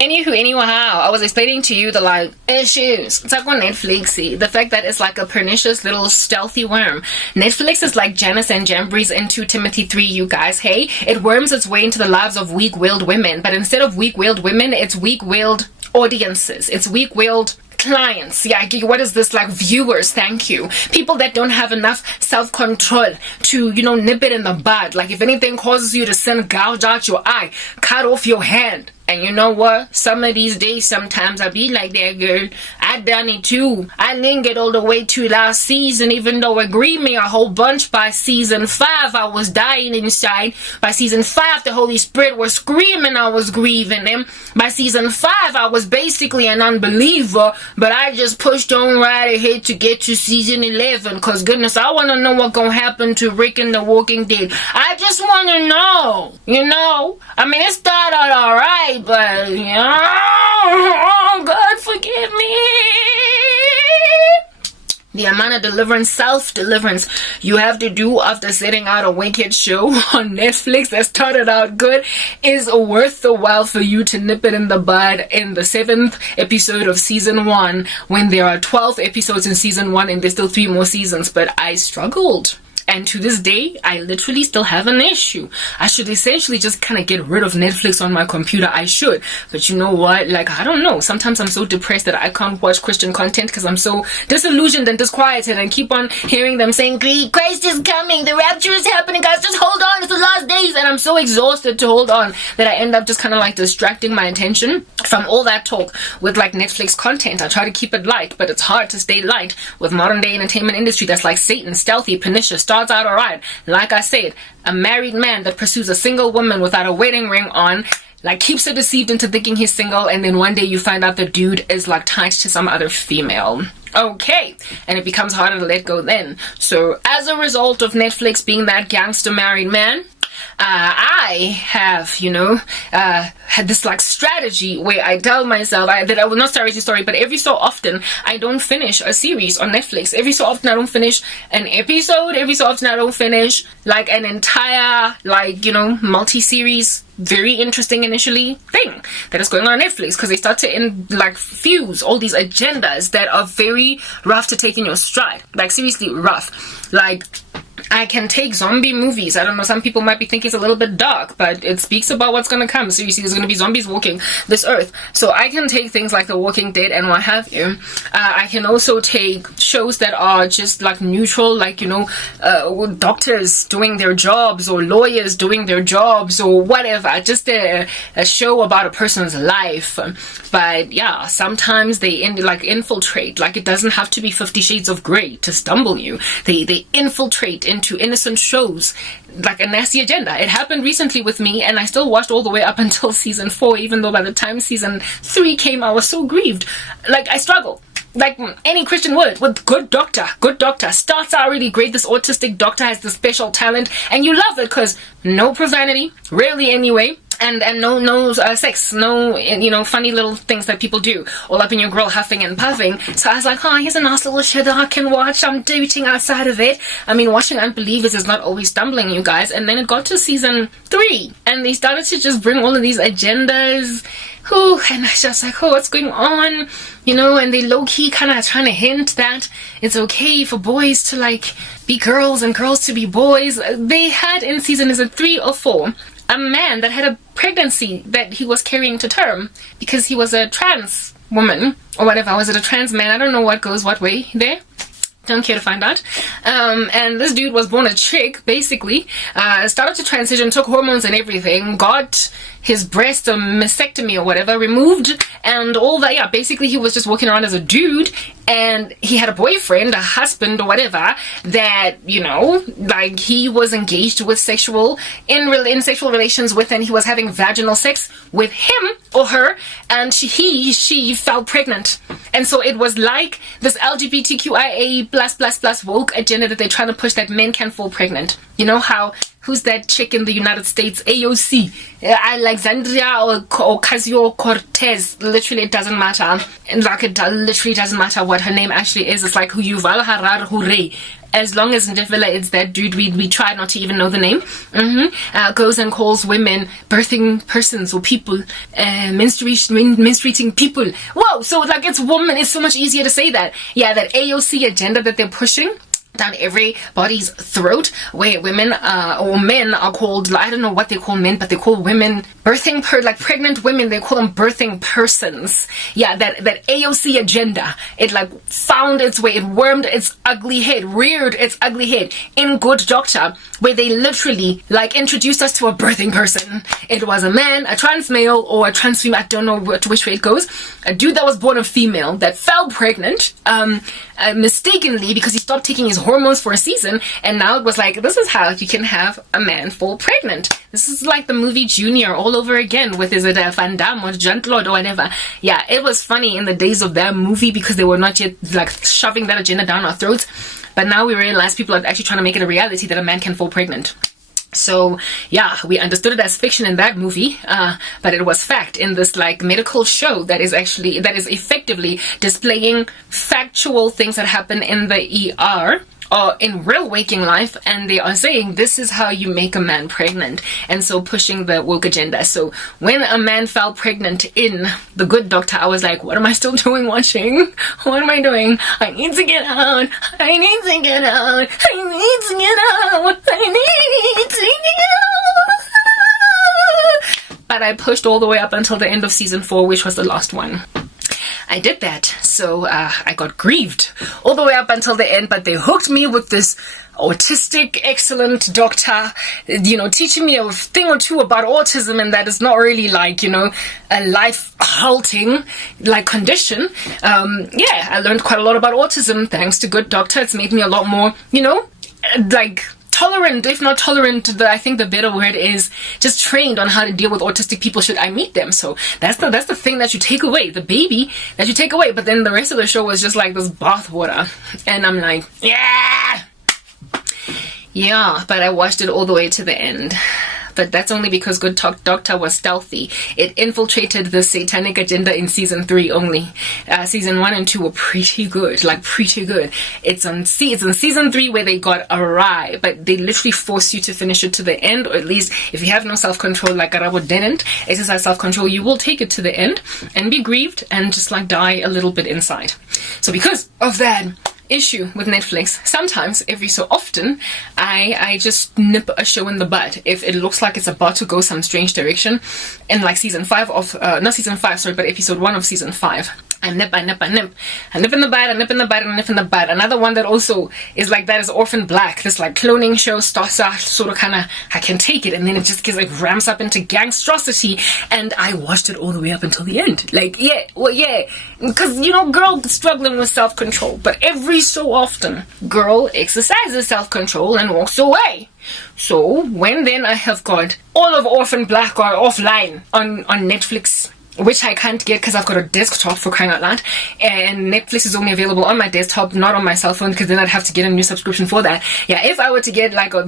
Anyhow, I was explaining to you the like issues. It's like on Netflix, the fact that it's like a pernicious little stealthy worm. Netflix is like Janice and Jambries into Timothy 3, you guys, hey? It worms its way into the lives of weak-willed women, but instead of weak-willed women, it's weak-willed audiences. It's weak-willed clients. Yeah, what is this, like viewers? Thank you. People that don't have enough self-control to, you know, nip it in the bud. Like if anything causes you to sin, gouge out your eye, cut off your hand. And you know what? Some of these days, sometimes I be like that, girl. I done it too. I didn't get all the way to last season, even though it grieved me a whole bunch. By season 5, I was dying inside. By season 5, the Holy Spirit was screaming I was grieving him. By season 5, I was basically an unbeliever, but I just pushed on right ahead to get to season 11, because goodness, I want to know what's going to happen to Rick in The Walking Dead. I just want to know, you know? I mean, it started out alright, but oh God, forgive me. The amount of deliverance, self-deliverance you have to do after setting out a wicked show on Netflix that started out good is worth the while for you to nip it in the bud in the 7th episode of season 1, when there are 12 episodes in season 1 and there's still 3 more seasons. But I struggled. And to this day, I literally still have an issue. I should essentially just kind of get rid of Netflix on my computer. I should. But you know what? Like, I don't know. Sometimes I'm so depressed that I can't watch Christian content because I'm so disillusioned and disquieted and keep on hearing them saying, Christ is coming. The rapture is happening. Guys, just hold on. It's the last days. And I'm so exhausted to hold on that I end up just kind of like distracting my attention from all that talk with like Netflix content. I try to keep it light, but it's hard to stay light with modern day entertainment industry that's like Satan, stealthy, pernicious, starts out alright. Like I said, a married man that pursues a single woman without a wedding ring on, like keeps her deceived into thinking he's single, and then one day you find out the dude is like tied to some other female. Okay, and it becomes harder to let go then. So as a result of Netflix being that gangster married man, I have, had this like strategy where I tell myself that I will not start writing story, but every so often I don't finish a series on Netflix. Every so often I don't finish an episode. Every so often I don't finish like an entire multi-series, very interesting initially thing that is going on Netflix, because they start to fuse all these agendas that are very rough to take in your stride. Like seriously rough. Like I can take zombie movies. I don't know, some people might be thinking it's a little bit dark, but it speaks about what's going to come. Seriously, there's going to be zombies walking this earth. So I can take things like The Walking Dead and what have you. I can also take shows that are just like neutral, doctors doing their jobs or lawyers doing their jobs or whatever. Just a show about a person's life. But yeah, sometimes they infiltrate. Like it doesn't have to be 50 Shades of Grey to stumble you. They infiltrate into innocent shows like a nasty agenda. It happened recently with me, and I still watched all the way up until season 4, even though by the time season 3 came I was so grieved. Like I struggle, like any Christian would, with good doctor starts out really great. This autistic doctor has this special talent and you love it because no profanity, rarely anyway, and no sex, no funny little things that people do all up in your grill, huffing and puffing. So I was like, here's a nice little show that I can watch. I'm dating outside of it. I mean, watching Unbelievers is not always stumbling, you guys. And then it got to season 3 and they started to just bring all of these agendas. And I was just like, what's going on? And they low-key kind of trying to hint that it's okay for boys to be girls and girls to be boys. They had in season, is it 3 or 4, a man that had a pregnancy that he was carrying to term because he was a trans woman or whatever. Was it a trans man? I don't know what goes what way there. Don't care to find out. And this dude was born a chick, basically. Started to transition, took hormones and everything, got his breast, a mastectomy or whatever, removed, and all that. Yeah, basically he was just walking around as a dude, and he had a boyfriend, a husband or whatever, that, he was engaged with in sexual relations with, and he was having vaginal sex with him or her, and she fell pregnant. And so it was like this LGBTQIA plus woke agenda that they're trying to push, that men can fall pregnant. You know how who's that chick in the United States, AOC, Alexandria or Ocasio-Cortez, literally it doesn't matter, and like it literally doesn't matter what her name actually is. It's like Yuval Harari Hooray. As long as Ndefela it's that dude, we try not to even know the name, goes and calls women birthing persons or people, menstruating people. Whoa, so like it's woman, it's so much easier to say that. Yeah, that AOC agenda that they're pushing down everybody's throat, where women or men are called, I don't know what they call men, but they call women birthing like pregnant women, they call them birthing persons. Yeah, that AOC agenda, it like found its way, it wormed its ugly head, reared its ugly head in Good Doctor, where they literally like introduced us to a birthing person. It was a man, a trans male, or a trans female, I don't know which way it goes, a dude that was born a female that fell pregnant mistakenly because he stopped taking his hormones for a season, and now it was like, this is how you can have a man fall pregnant. This is like the movie Junior all over again with, is it Van Damme or Jean-Claude or whatever. Yeah, it was funny in the days of that movie because they were not yet like shoving that agenda down our throats, but now we realize people are actually trying to make it a reality that a man can fall pregnant. So yeah, we understood it as fiction in that movie, but it was fact in this like medical show that is effectively displaying factual things that happen in the ER or in real waking life, and they are saying this is how you make a man pregnant, and so pushing the woke agenda. So when a man fell pregnant in The Good Doctor, I was like, what am I still doing watching? What am I doing? I need to get out. I need to get out. I need to get out. I need to get out. But I pushed all the way up until the end of season 4, which was the last one. I did that, so I got grieved all the way up until the end, but they hooked me with this autistic, excellent doctor, teaching me a thing or two about autism, and that is not really like, a life-halting like condition. Yeah, I learned quite a lot about autism thanks to Good Doctor. It's made me a lot more, like tolerant, if not tolerant, I think the better word is just trained on how to deal with autistic people should I meet them. So that's the thing that you take away, the baby that you take away. But then the rest of the show was just like this bathwater, and I'm like, yeah, but I watched it all the way to the end. But that's only because Good Doctor was stealthy. It infiltrated the satanic agenda in season 3 only. Season 1 and 2 were pretty good, like pretty good. It's in season 3 where they got awry, but they literally force you to finish it to the end, or at least if you have no self-control like Karabo didn't exercise self-control, you will take it to the end and be grieved and just like die a little bit inside. So because of that issue with Netflix, sometimes every so often I just nip a show in the bud if it looks like it's about to go some strange direction. In like season 5 of not season 5, sorry, but episode 1 of season 5, I nip in the bud. Another one that also is like that is Orphan Black, this like cloning show. Starts out sort of kind of, I can take it, and then it just gets like ramps up into gangstrosity, and I watched it all the way up until the end. Like because girl struggling with self-control, but every so often girl exercises self-control and walks away. So when then I have got all of Orphan Black or offline on Netflix, which I can't get because I've got a desktop, for crying out loud, and Netflix is only available on my desktop, not on my cell phone, because then I'd have to get a new subscription for that. Yeah, if I were to get like or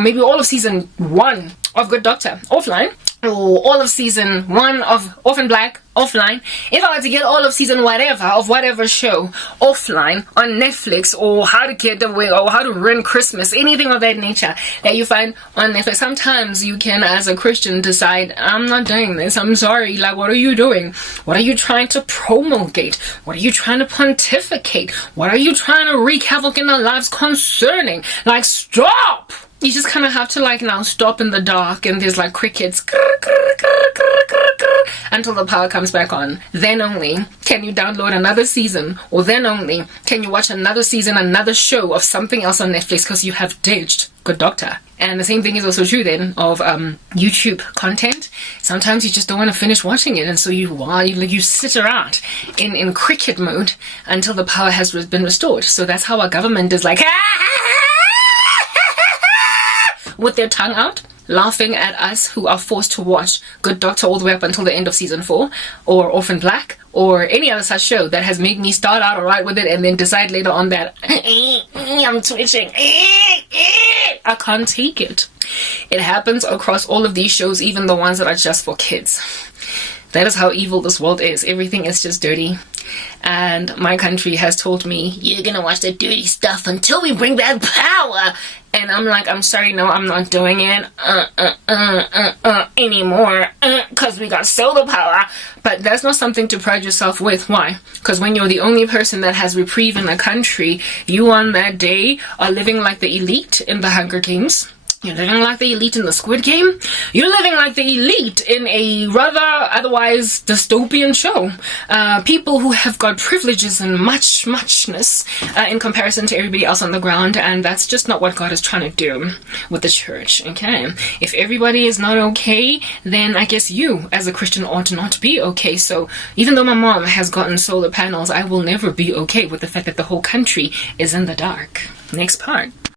maybe all of season 1 of Good Doctor offline, or all of season 1 of Orphan Black offline, if I were to get all of season whatever show offline on Netflix, or How to Get Away, or How to Ruin Christmas, anything of that nature that you find on Netflix, sometimes you can, as a Christian, decide, I'm not doing this, I'm sorry, like, what are you doing? What are you trying to promulgate? What are you trying to pontificate? What are you trying to wreak havoc in our lives concerning? Like, stop! You just kind of have to like now stop in the dark, and there's like crickets until the power comes back on. Then only can you download another season, or then only can you watch another season, another show of something else on Netflix, because you have ditched Good Doctor. And the same thing is also true then of YouTube content. Sometimes you just don't want to finish watching it, and so you sit around in cricket mode until the power has been restored. So that's how our government is like with their tongue out laughing at us who are forced to watch Good Doctor all the way up until the end of season 4, or Orphan Black, or any other such show that has made me start out alright with it and then decide later on that I'm twitching. I can't take it. It happens across all of these shows, even the ones that are just for kids. That is how evil this world is. Everything is just dirty. And my country has told me, you're gonna watch the dirty stuff until we bring back power. And I'm like, I'm sorry, no, I'm not doing it anymore. Because we got solar power. But that's not something to pride yourself with. Why? Because when you're the only person that has reprieve in the country, you on that day are living like the elite in the Hunger Games. You're living like the elite in the Squid Game. You're living like the elite in a rather otherwise dystopian show. People who have got privileges and muchness in comparison to everybody else on the ground, and that's just not what God is trying to do with the church, okay? If everybody is not okay, then I guess you, as a Christian, ought not to be okay. So even though my mom has gotten solar panels, I will never be okay with the fact that the whole country is in the dark. Next part.